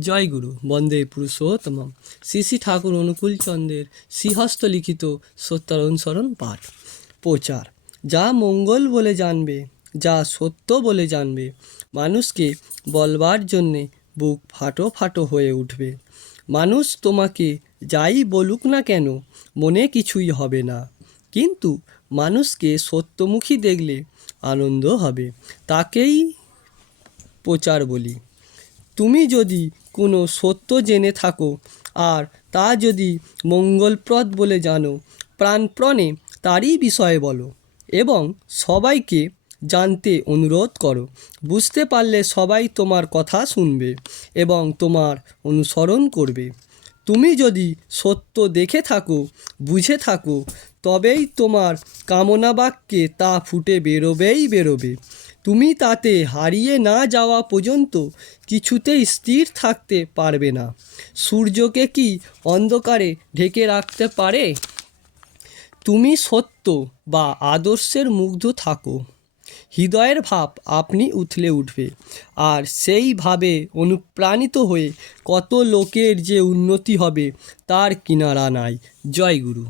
জয় গুরু বন্দে পুরুষোত্তম। শ্রী শ্রী ঠাকুর অনুকূল চন্দ্রের শ্রীহস্ত লিখিত সত্যার অনুসরণ পাঠ। প্রচার। যা মঙ্গল বলে জানবে, যা সত্য বলে জানবে, মানুষকে বলবার জন্যে বুক ফাটো ফাটো হয়ে উঠবে। মানুষ তোমাকে যাই বলুক না কেন, মনে কিছুই হবে না। কিন্তু মানুষকে সত্যমুখী দেখলে আনন্দ হবে। তাকেই প্রচার বলি। তুমি যদি কোনো সত্য জেনে থাকো আর তা যদি মঙ্গলপ্রদ বলে জানো, প্রাণপ্রণে তারই বিষয়ে বলো এবং সবাইকে জানতে অনুরোধ করো। বুঝতে পারলে সবাই তোমার কথা শুনবে এবং তোমার অনুসরণ করবে। তুমি যদি সত্য দেখে থাকো, বুঝে থাকো, তবেই তোমার কামনা বাক্যে তা ফুটে বেরোবেই বেরোবে। তুমি তাতে হারিয়ে না যাওয়া পর্যন্ত কিছুতেই স্থির থাকতে পারবে না। সূর্যকে কি অন্ধকারে ঢেকে রাখতে পারে? তুমি সত্য বা আদর্শের মুগ্ধ থাকো। হৃদয়ের ভাব আপনি উথলে উঠবে আর সেইভাবে অনুপ্রাণিত হয়ে কত লোকের যে উন্নতি হবে তার কিনারা নাই। জয় গুরু।